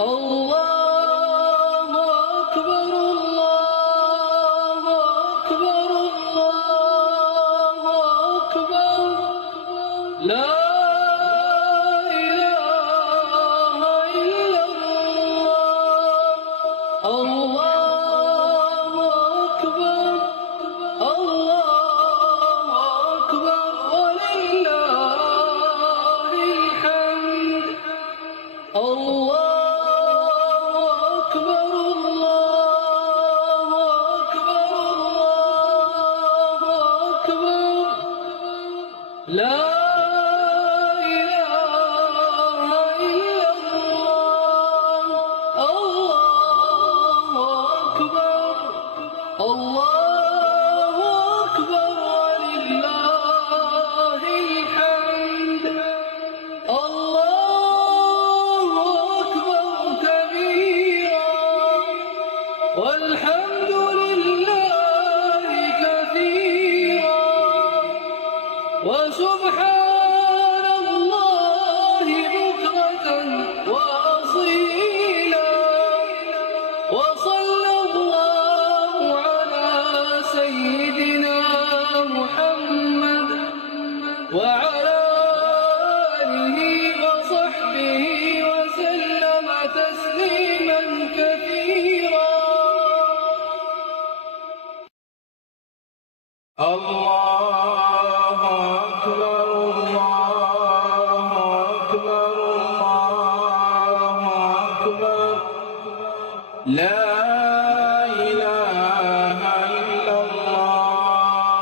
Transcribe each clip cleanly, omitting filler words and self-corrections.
الله أكبر الله أكبر الله أكبر لا إله إلا الله الله أكبر ولله الحمد الله أكبر الله أكبر لا إله إلا الله الله أكبر الله أكبر ولله الحمد الله أكبر كبيرا والحمد لله كثيرا وسبحان الله بكرة وأصيلا وصلى الله على سيدنا محمد وعلى آله وصحبه وسلم تسليما كثيرا الله أكبر الله أكبر الله أكبر لا إله إلا الله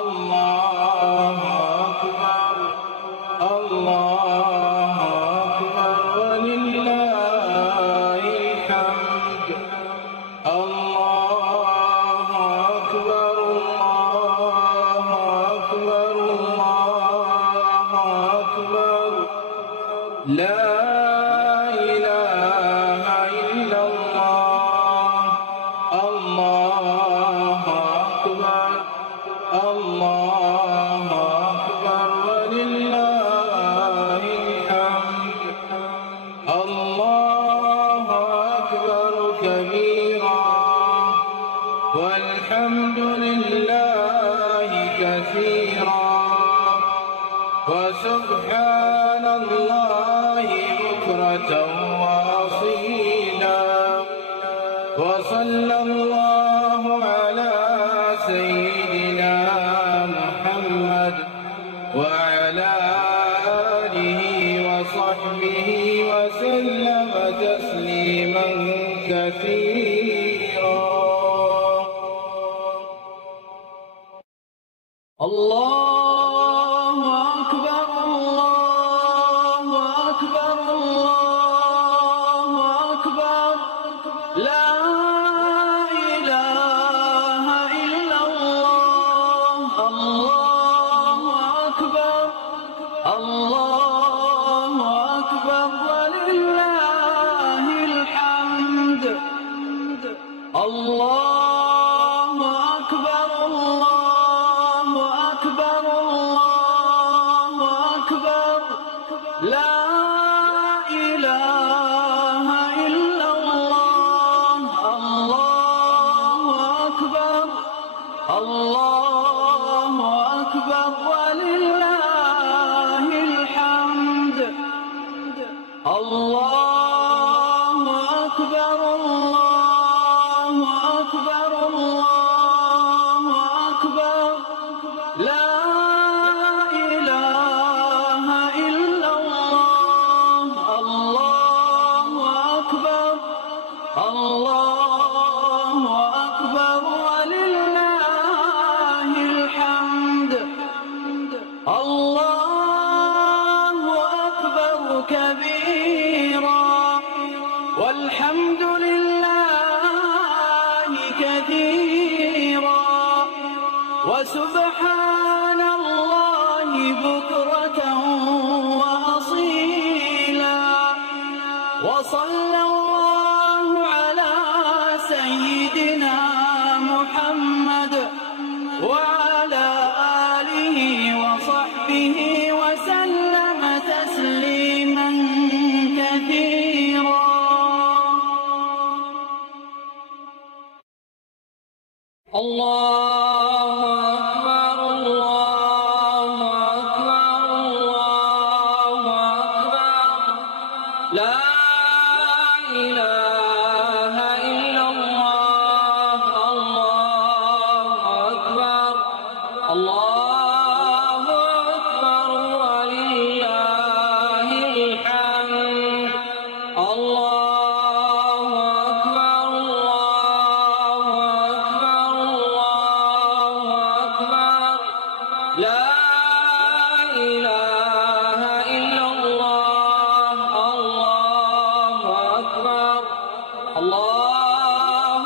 الله أكبر الله أكبر ولله الحمد الله أكبر الله أكبر الله أكبر لا إله إلا الله الله أكبر الله أكبر ولله الحمد الله أكبر كبيرا والحمد لله كثيرا وسبحان الله بكرة وأصيلا وصلى الله على سيدنا محمد وعلى آله وصحبه وسلم تسليما كثيرا الله أكبر الله أكبر الله أكبر لا إله إلا الله الله أكبر الله أكبر ولله الحمد الله أكبر الله أكبر الله أكبر لا إله إلا الله الله أكبر الله أكبر ولله الحمد الله أكبر الله أكبر الله أكبر لا إله إلا الله الله أكبر الله أكبر ولله الحمد الله أكبر كبيرا والحمد لله كثيرا وسبحان الله بكرة وأصيلا وصلى الله على سيدنا محمد وعلى آله وصحبه وسلم تسليما كثيرا لا إله إلا الله. الله أكبر. الله أكبر ولله الحمد. الله أكبر. الله أكبر. الله أكبر. لا إله إلا الله. الله أكبر. الله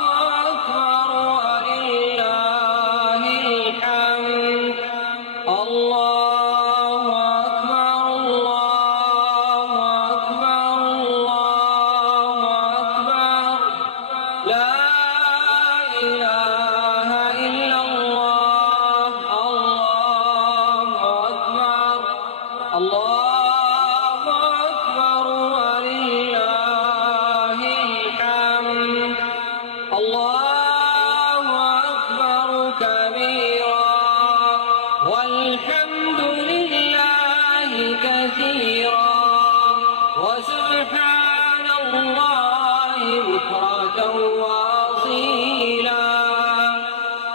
أكبر ولله الحمد. الله أكبر. الله أكبر. الله أكبر. لا إله إلا الله. الله أكبر. الله أكبر ولله الحمد. الله أكبر كبيرا والحمد لله كثيرا وسبحان الله بكرة وأصيلا.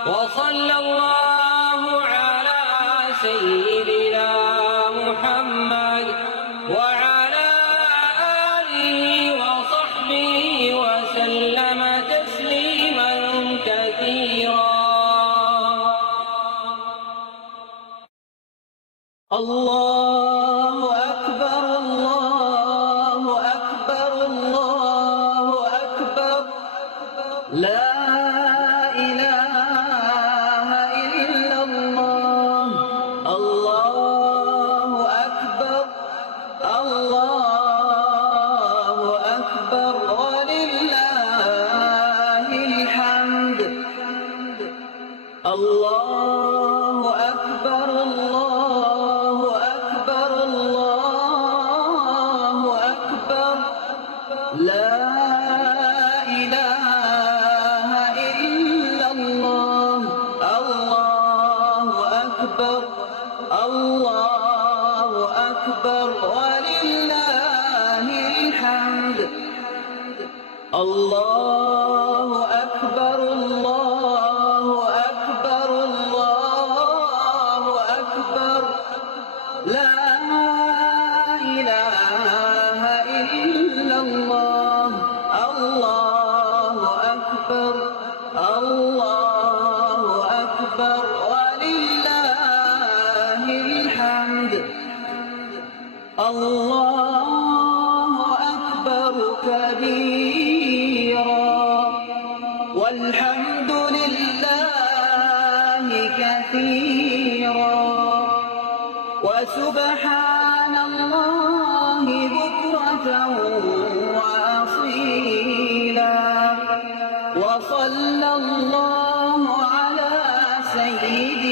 وصلى الله على سيدنا محمد وعلى آله وصحبه وسلم تسليما كثيرا. الله أكبر. الله أكبر. الله أكبر. لا إله إلا الله. الله أكبر. الله أكبر ولله الحمد. الله أكبر. الله أكبر. الله أكبر. لا إله إلا الله. الله أكبر. الله أكبر ولله الحمد. الله أكبر. الله أكبر. الله أكبر. لا إله إلا الله. الله أكبر. الله أكبر ولله الحمد. الله أكبر كبيرا والحمد لله كثيرا وسبحان الله بكرة وأصيلا. وصلى الله على سيدنا